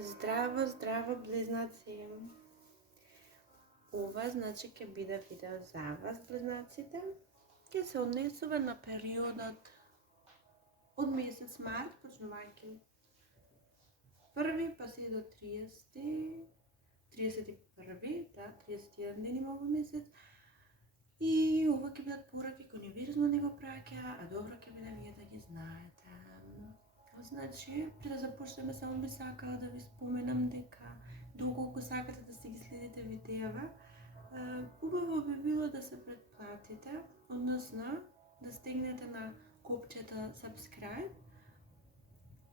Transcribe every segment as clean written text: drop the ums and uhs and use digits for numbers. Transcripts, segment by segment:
Здраво, здраво, близнаци! Ова, значи, ќе биде видео за вас, близнаците. Ќе се однесува на периодот од месец март, почнувајќи први, па си до 30, 31, да, 31 ден има во месец. И ова ќе бидат пораки кои универзумот ни го праќа, а добро ќе биде вие да ги знаете. Значи, при да започнеме, само би сакала да ви споменам дека доколку сакате да си ги следите видеава, убаво би било да се претплатите, односно да стегнете на копчето subscribe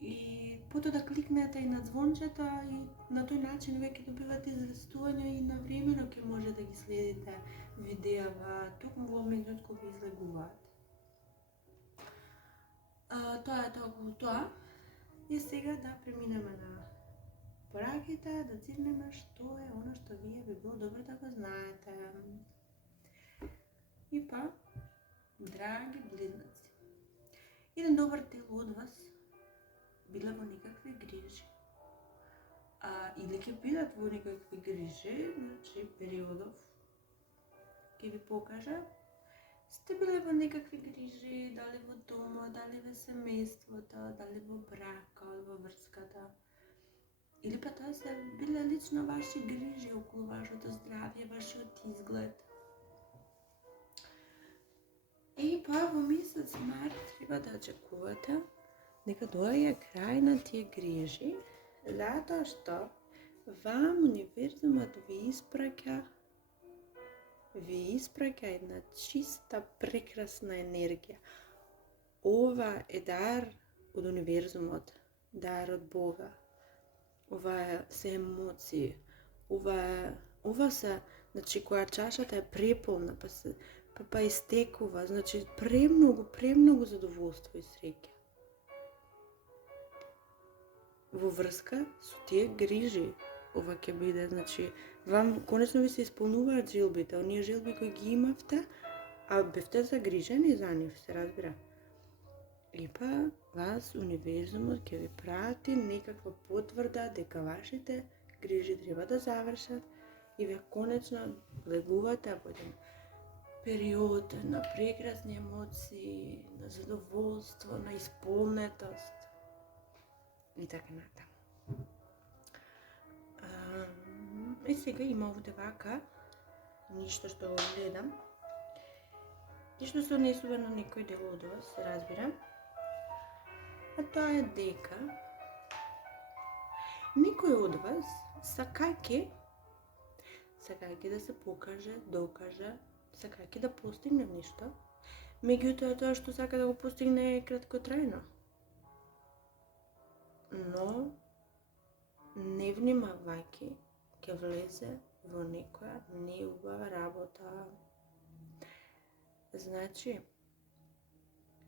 и потоа да кликнете и на звончето и на тој начин веќе добивате известувања и навремено ќе може да ги следите видеава токму во моментот кога излегуваат. Тоа е толку тоа. И сега да преминеме на пораките, да цирнеме што е оно што вие би било добро да го знаете. И па, драги близнаци, еден добар дел од вас биле во некакви грижи. Или ќе бидат во некакви грижи, значи периодов ќе ви покажа. Сте биле во некакви грижи, дали во дома, дали во семејството, дали во бракот, во врската. Или па тоа се биле лично ваши грижи околу вашето здравје, вашиот изглед. И па во месец март треба да очекувате дека доаѓа крај на тие грижи, затоа што вам универзумот ви испраќа една чиста, прекрасна енергија. Ова е дар од универзумот, дар од Бога. Ова се емоции. Ова се, значи, која чашата е преполна, па истекува, значи, премногу задоволство и среќа. Во врска со тие грижи, ова ќе биде, значи, вам конечно ви се исполнуваат желбите, оние желби кои ги имавте, а бевте загрижени за нив, се разбира. И па вас универзумот ќе ви прати некаква потврда дека вашите грижи треба да завршат и вие конечно влегувате во еден период на прекрасни емоции, на задоволство, на исполнетост и така натаму. И сега има овде вака ништо што го гледам и што се однесува на некој дел од вас, се разбира. А тоа е дека некој од вас сакајќи да се покаже, докаже, сакајќи да постигне нешто, меѓутоа тоа што сака да го постигне е краткотрајно. Но не внимавајќи ќе влезе во некоја неубава работа. Значи,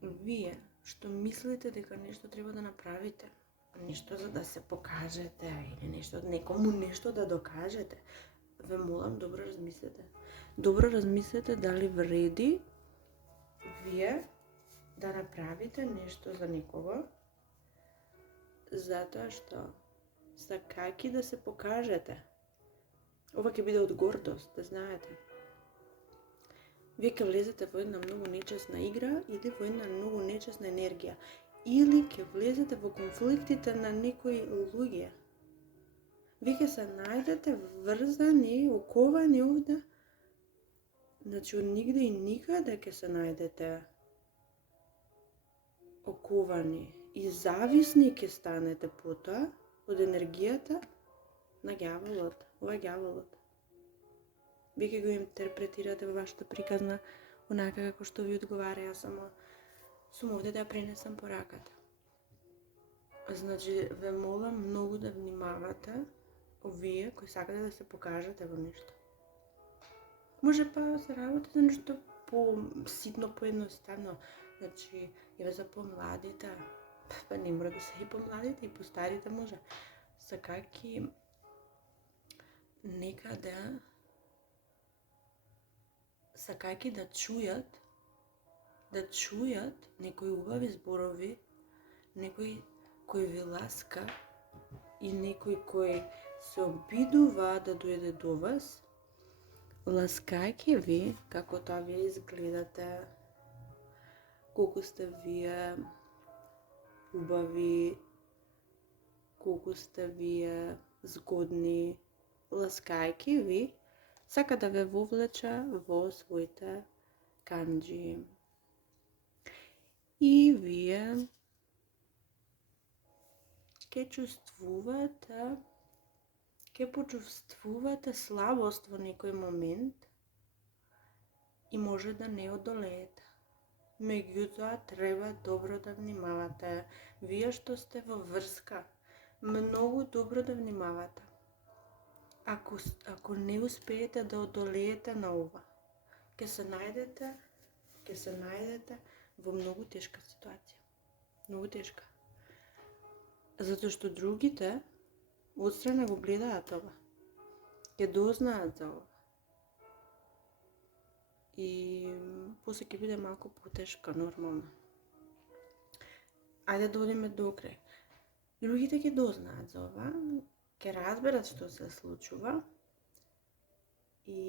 вие што мислите дека нешто треба да направите, нешто за да се покажете или нешто некому нешто да докажете, ве молам добро размислете. Добро размислете дали вреди вие да направите нешто за некого, затоа што сакајќи да се покажете. Ова ќе биде од гордост, да знаете. Вие ќе влезете во една многу нечесна игра или во една многу нечесна енергија. Или ќе влезете во конфликтите на некои луѓе. Вие ќе се најдете врзани, оковани овде. Значи, од нигде и никаде ќе се најдете оковани. И зависни ќе станете потоа од енергијата на ѓаволот. Ова е ѓаволот. Вие ќе го интерпретирате во вашата приказна онака како што ви одговара. Јас само сум овде да ја пренесам пораката. Значи, ве молам многу да внимавате овие кои сакате да се покажете во нешто. Може па се работи за нешто по-ситно, поедноставно. Значи, еве за помладите, па не мора да се и помладите, и по старите може. Сакајќи некаде, сакајќи да чујат некои убави зборови, некој кој ви ласка и некој кој се обидува да дојде до вас, ласкајќи ви како тоа вие изгледате, колку сте вие убави, колку сте вие згодни, ласкајќи ви, сака да ве вовлече во своите канџи. И вие ќе почувствувате слабост во некој момент и може да не одолеете. Меѓутоа, треба добро да внимавате. Вие што сте во врска, многу добро да внимавате. Ако не успеете да одолеете на ова, ќе се најдете во многу тешка ситуација. Многу тешка. Затоа што другите отстрана го гледаат ова. Ќе дознаат за ова. И после ќе биде малку потешка, нормално. Ајде да одиме до крај. Другите ќе дознаат за ова, ќе разберат што се случува и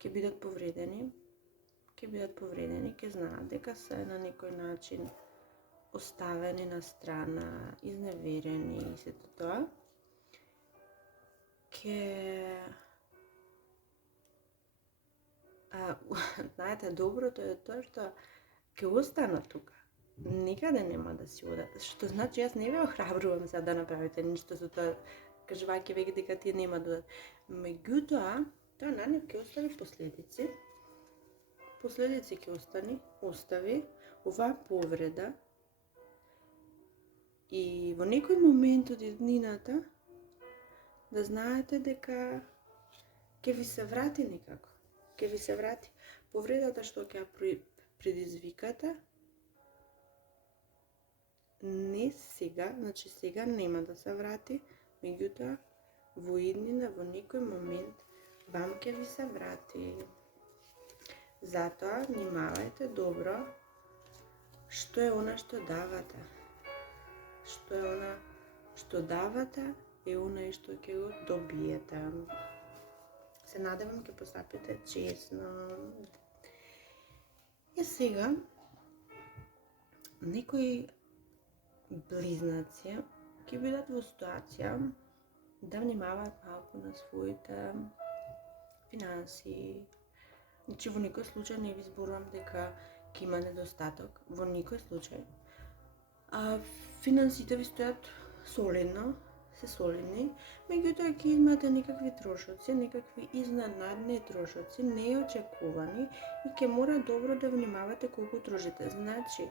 ќе бидат повредени, ќе знаат дека се на некој начин оставени на страна, изневерени и сето тоа. Знаете, доброто е тоа што ќе останат тука. Никаде нема да си одат. Што значи, јас не ве охрабрувам сега да направите ништо со тоа, кажувајќи веќе дека тие нема да одат. Меѓутоа, тоа на нив ќе остави последици. Последици ќе остави оваа повреда. И во некој момент од иднината да знаете дека ќе ви се врати некако. Ќе ви се врати повредата што ќе ја предизвикате. Не сега, значи сега нема да се врати, меѓутоа во иднина, во некој момент вам ќе ви се врати. Затоа внимавајте добро што е она што давате. Што е она што давате е она што ќе го добиете. Се надевам ќе постапите честно. И сега некои близнаци ќе бидат во ситуација да внимаваат малку на своите финанси. Значи во никој случај не ви зборувам дека ќе има недостаток, во никој случај. Финансите ви стојат солидно, се солидни, меѓутоа ќе имате некакви трошоци, некакви изненадни трошоци, неочекувани и ќе мора добро да внимавате колку трошите. Значи,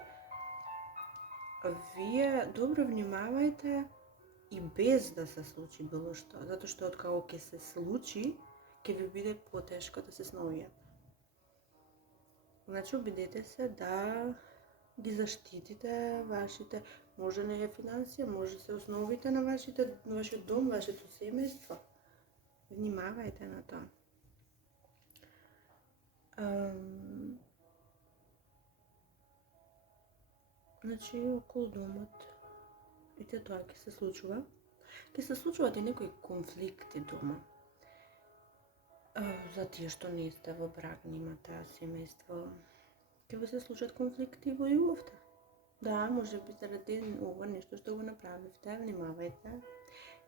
вие добро внимавајте и без да се случи било што, затоа што откако ќе се случи, ќе ви биде потешко да се сновијате. Значи, обидете се да ги заштитите вашите, може не е финансија, може се основите на вашиот дом, вашето семејство. Внимавајте на тоа. Значи, околу домот, ете тоа ќе се случува. Ќе се случуваат и некои конфликти дома. За тие што не сте во брак, немате семејство, ќе ви се случат конфликти во љубовта. Да, може би заради ова нешто што го направивте, внимавајте.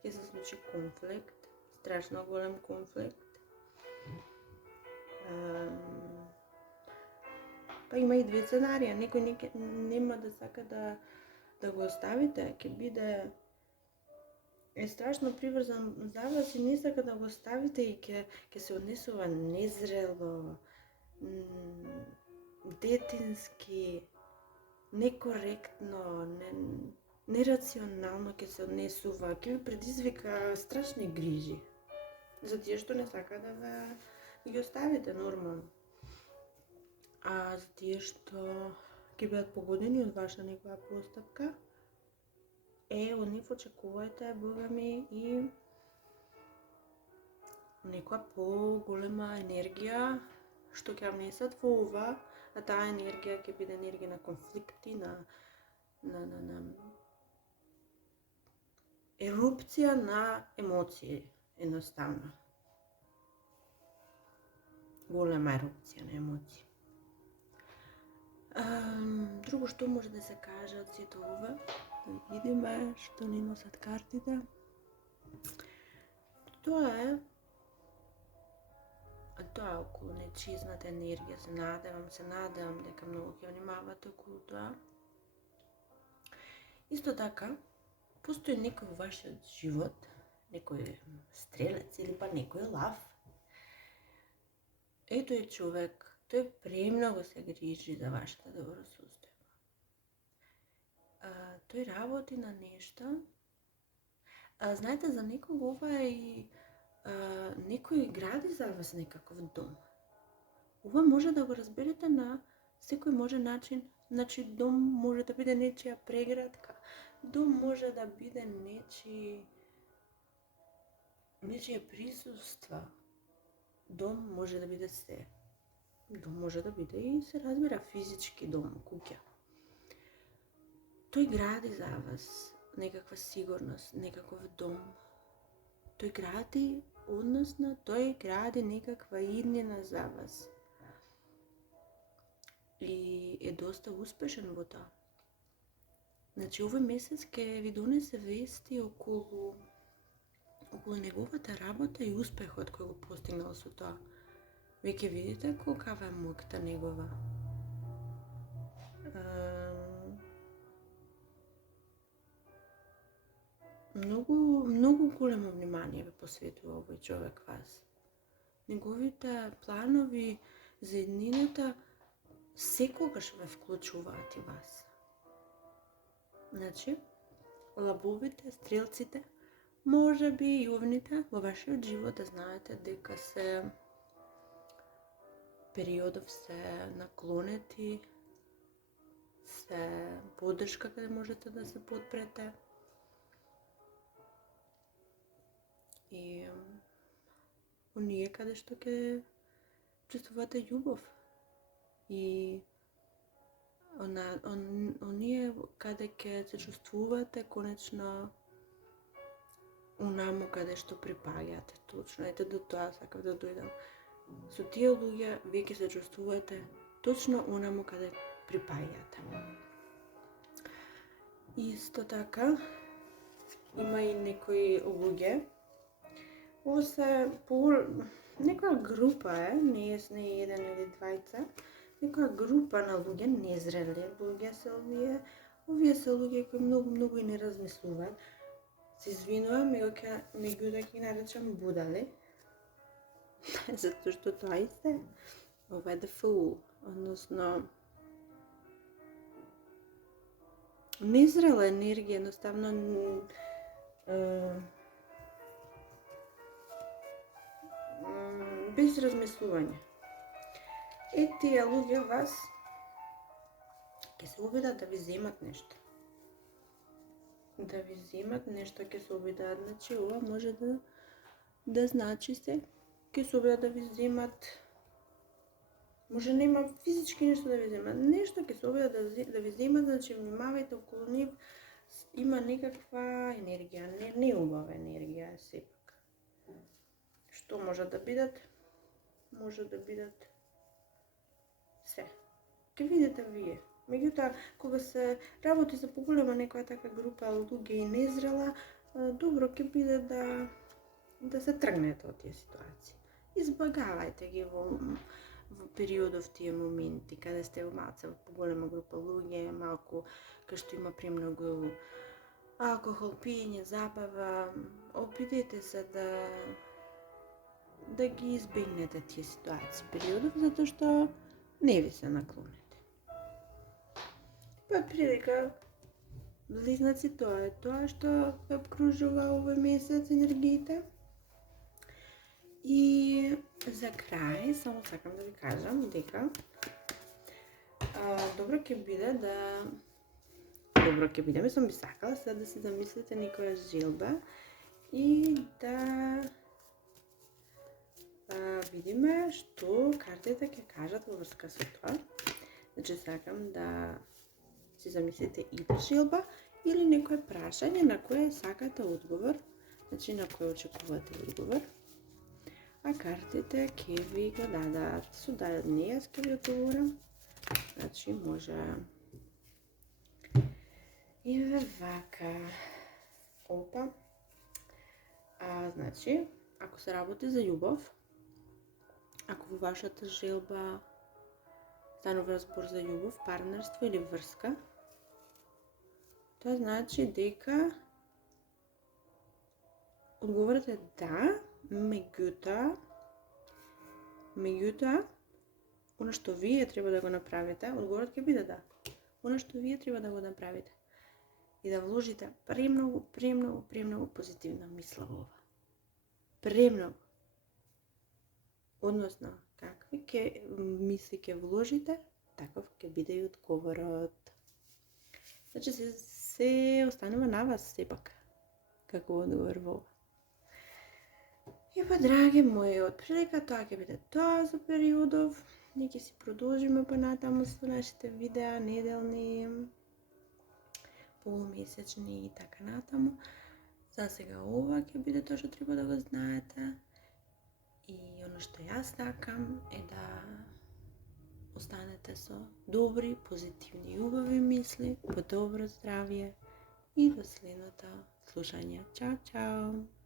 Ќе се случи конфликт, страшно голем конфликт. Па има и две сценарија. Некој нема да сака да го оставите, ќе биде страшно приврзан за вас и не сака да го оставите и ќе се однесува незрело, детински, некоректно, нерационално ќе се однесува, ќе ви предизвика страшни грижи. За тие што не сака да ги оставите нормално. А за тие што ќе бидат погодени од ваша некоја постапка, од нив очекувајте, богами, и некоја поголема енергија што ќе внесат во ова, а таа енергија ќе биде енергија на конфликти, на ерупција на емоции, едноставно. Голема ерупција на емоции. Друго што може да се каже од сето ова? Да видиме што ни носат картите. Тоа е околу нечизната енергија. Се надевам дека многу ќе внимавате околу тоа. Исто така, постои некој во вашиот живот, некој стрелец или па некој лав. Тој човек, тој премногу се грижи за вашата добросостојба. Тој работи на нешта. Знаете, за некој ова е и некој гради за вас некаков дом. Ова може да го разберете на секој може начин. Значи, дом може да биде нечија преградка. Дом може да биде нечие присуство. Дом може да биде се. Дом може да биде и се разбира физички дом, куќа. Тој гради за вас некаква сигурност, некаков дом. Тој гради некаква иднина за вас. И е доста успешен во тоа. Значи, овој месец ќе ви донесе вести околу неговата работа и успехот кој го постигнал со тоа. Вие ќе видите колкава е моќта негова. Многу големо внимание ве посветува овој човек вас. Неговите планови за еднината секогаш ве вклучуваат и вас. Значи, лабовите, стрелците, може би и овните во вашиот живот да знаете дека се периодов се наклонети, се поддршка каде можете да се подпрете. И оние каде што ќе чувствувате љубов. И оние каде ќе се чувствувате конечно унаму каде што припаѓате. Точно, ете до тоа сакав да дојдам. Со тие луѓе вие ќе се чувствувате точно унаму каде припаѓате. Исто така, има и некои луѓе. Ова се некоја група не е еден или двајца. Некоја група на луѓе, незрели луѓе се овие. Овие се луѓе кои многу и не размислуваат. Се извинувам, меѓу да ги наречам будали. Затоа што тоа е ова е the fool, односно незрела енергија, едноставно без размислување. Тие луѓе вас ќе се обидат да ви земат нешто. Ќе се обидат, значи ова може да значи се, ќе се обидат да ви земат, може нема физички нешто да ви земат, нешто ќе се обидат да ви земат, значи внимавајте, околу нив има некаква енергија, неубава енергија сепак. Што може да бидат? Може да бидат се. Ке видите вие. Меѓутоа, кога се работи за поголема некоја така група луѓе и незрела, добро ќе биде да се тргнете од тие ситуации. Избагавајте ги во периодов тие моменти, каде сте малце во поголема група луѓе, малку кај што има премногу алкохол, пиење, забава. Обидете се да ги избегнете тие ситуации периодов, затоа што не ви се наклонете. Под прилика, близнаци, тоа е тоа што ве обкружува овој месец енергиите. И за крај, само сакам да ви кажам дека добро ќе биде, мислам би сакала сега да си замислите некоја желба и да видиме што картите ќе кажат во врска со тоа. Значи сакам да си замислите и желба или некое прашање на кое сакате одговор, значи на кое очекувате одговор, а картите ќе ви го дадат. Со днес ќе ви одговорам, значи може и вака. Опа. Значи, ако се работи за љубов, ако во вашата желба станува збор за љубов, партнерство или врска, тоа значи дека одговорот е да, меѓутоа, она што вие треба да го направите, одговорот ќе биде да. Она што вие треба да го направите и да вложите премногу позитивна мисла во ова. Премногу. Односно, какви мисли ќе вложите, таков ќе биде и одговорот. Значи се останува на вас сепак, како одговор во ова. И па, драги мои, од прилика тоа ќе биде тоа за периодов. Ние ќе си продолжиме понатаму со нашите видеа, неделни, полумесечни и така натаму. За сега ова ќе биде тоа што треба да го знаете. И оно што јас сакам е да останете со добри, позитивни и убави мисли, во добро здравје и до следното слушање. Чао, чао!